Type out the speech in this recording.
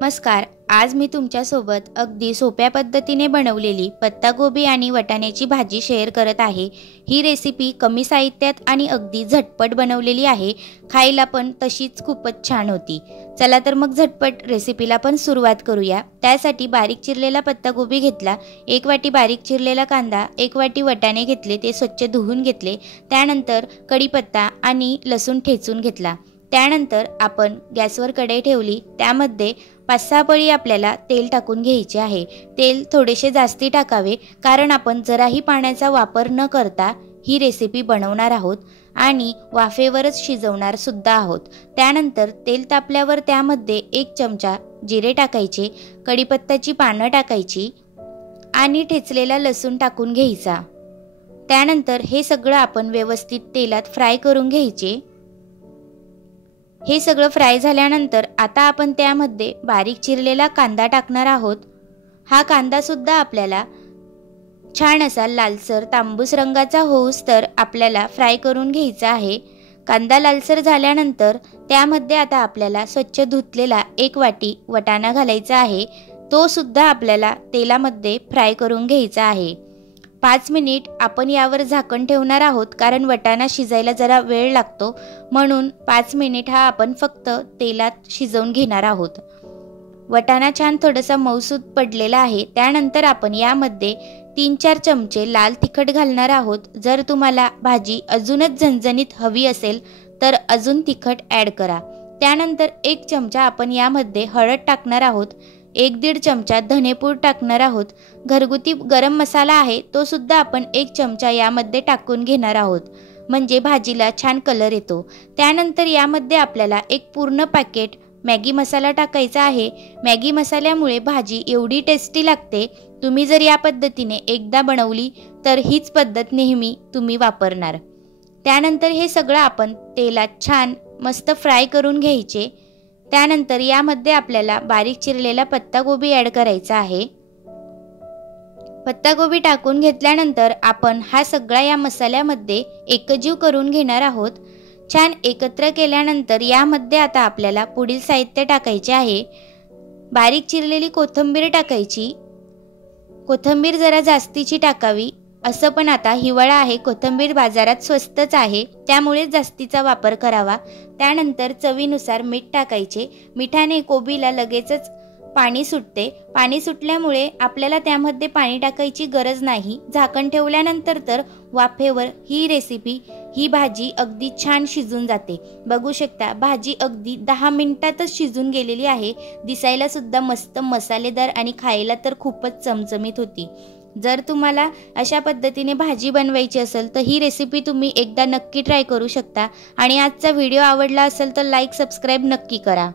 नमस्कार. आज मी तुमच्यासोबत अगदी सोप्या पद्धतीने बनवलेली पत्तागोबी आणि वाटाण्याची भाजी शेअर करत आहे. ही रेसिपी कमी साहित्यात आणि अगदी झटपट बनवलेली आहे. खायला पण तशीच खूपच छान होती. चला तर मग झटपट रेसिपीला पण सुरुवात करूया. त्यासाठी बारीक चिरलेला पत्तागोबी घेतला, 1 वाटी बारीक चिरलेला कांदा, 1 वाटी वाटाणे घेतले, ते स्वच्छ धुवून घेतले. त्यानंतर कढीपत्ता आणि लसूण ठेचून घेतला. त्यानंतर आपण गॅसवर कढई ठेवली. त्यामध्ये 5-6 पळी आपल्याला तेल टाकून घ्यायचे आहे. तेल थोडेसे जास्ती टाकावे, कारण आपण जराही पाण्याचा वापर न करता ही रेसिपी बनवणार आहोत आणि वाफेवरच शिजवणार सुद्धा आहोत. त्यानंतर तेल तापल्यावर त्यामध्ये 1 चमचा जिरे टाकायचे, कढीपत्त्याची पानं टाकायची आणि ठेचलेला लसूण टाकून घ्यायचा. त्यानंतर हे सगळं आपण व्यवस्थित तेलात फ्राय करून घ्यायचे. हे सगळं फ्राय झाल्यानंतर आता आपण त्यामध्ये बारीक चिरलेला कांदा टाकणार आहोत. हा कांदा सुद्धा आपल्याला छान असा लालसर तांबूस रंगाचा होऊस तर आपल्याला फ्राय करून घ्यायचा आहे. कांदा लालसर झाल्यानंतर त्यामध्ये आता आपल्याला स्वच्छ धुतलेला 1 वाटी वाटाणा घालायचा आहे. तो सुद्धा आपल्याला तेलामध्ये फ्राय करून घ्यायचा आहे. 5 मिनिट आपण यावर झाकण ठेवणार आहोत, कारण वाटाणा शिजायला जरा वेळ लागतो, म्हणून 5 मिनिट हा आपण फक्त तेलात शिजवून घेणार आहोत. वाटाणा छान थोडासा मऊसूत पडलेला आहे. त्यानंतर आपण यामध्ये 3-4 चमचे लाल तिखट घालणार आहोत. जर तुम्हाला भाजी अजूनच झणझणीत हवी असेल तर अजून तिखट ॲड करा. त्यानंतर 1 चमचा आपण यामध्ये हळद टाकणार आहोत. 1-1.5 चमचा धनेपूड टाकणार आहोत. घरगुती गरम मसाला आहे, तो सुद्धा आपण 1 चमचा यामध्ये टाकून घेणार आहोत, म्हणजे भाजीला छान कलर येतो. त्यानंतर यामध्ये आपल्याला 1 पूर्ण पॅकेट मॅगी मसाला टाकायचा आहे. मॅगी मसाल्यामुळे भाजी एवढी टेस्टी लागते. तुम्ही जर या पद्धतीने एकदा बनवली तर हीच पद्धत नेहमी तुम्ही वापरणार. त्यानंतर हे सगळं आपण तेलात छान मस्त फ्राय करून घ्यायचे. त्यानंतर यामध्ये आपल्याला बारीक चिरलेला पत्तागोबी ॲड करायचा आहे. पत्तागोबी टाकून घेतल्यानंतर आपण हा सगळा या मसाल्यामध्ये एकजीव करून घेणार आहोत. छान एकत्र केल्यानंतर यामध्ये आता आपल्याला पुढील साहित्य टाकायचे आहे. बारीक चिरलेली कोथिंबीर टाकायची. कोथिंबीर जरा जास्तीची टाकावी. असं पण आता हिवाळा आहे, कोथिंबीर बाजारात स्वस्तच आहे, त्यामुळे जास्तीचा वापर करावा. त्यानंतर चवीनुसार मीठ टाकायचे. मिठाने कोबीला लगेचच पाणी सुटते. पाणी सुटल्यामुळे आपल्याला त्यामध्ये पाणी टाकायची गरज नाही. झाकण ठेवल्यानंतर तर वाफेवर ही भाजी अगदी छान शिजून जाते. बघू शकता, भाजी अगदी 10 मिनिटातच शिजून गेलेली आहे. दिसायला सुद्धा मस्त मसालेदार आणि खायला तर खूपच चमचमीत होती. जर तुम्हाला अशा पद्धतीने भाजी बनवायची असेल तर ही रेसिपी तुम्ही एकदा नक्की ट्राय करू शकता. आणि आजचा व्हिडिओ आवडला असेल तर लाईक सबस्क्राईब नक्की करा.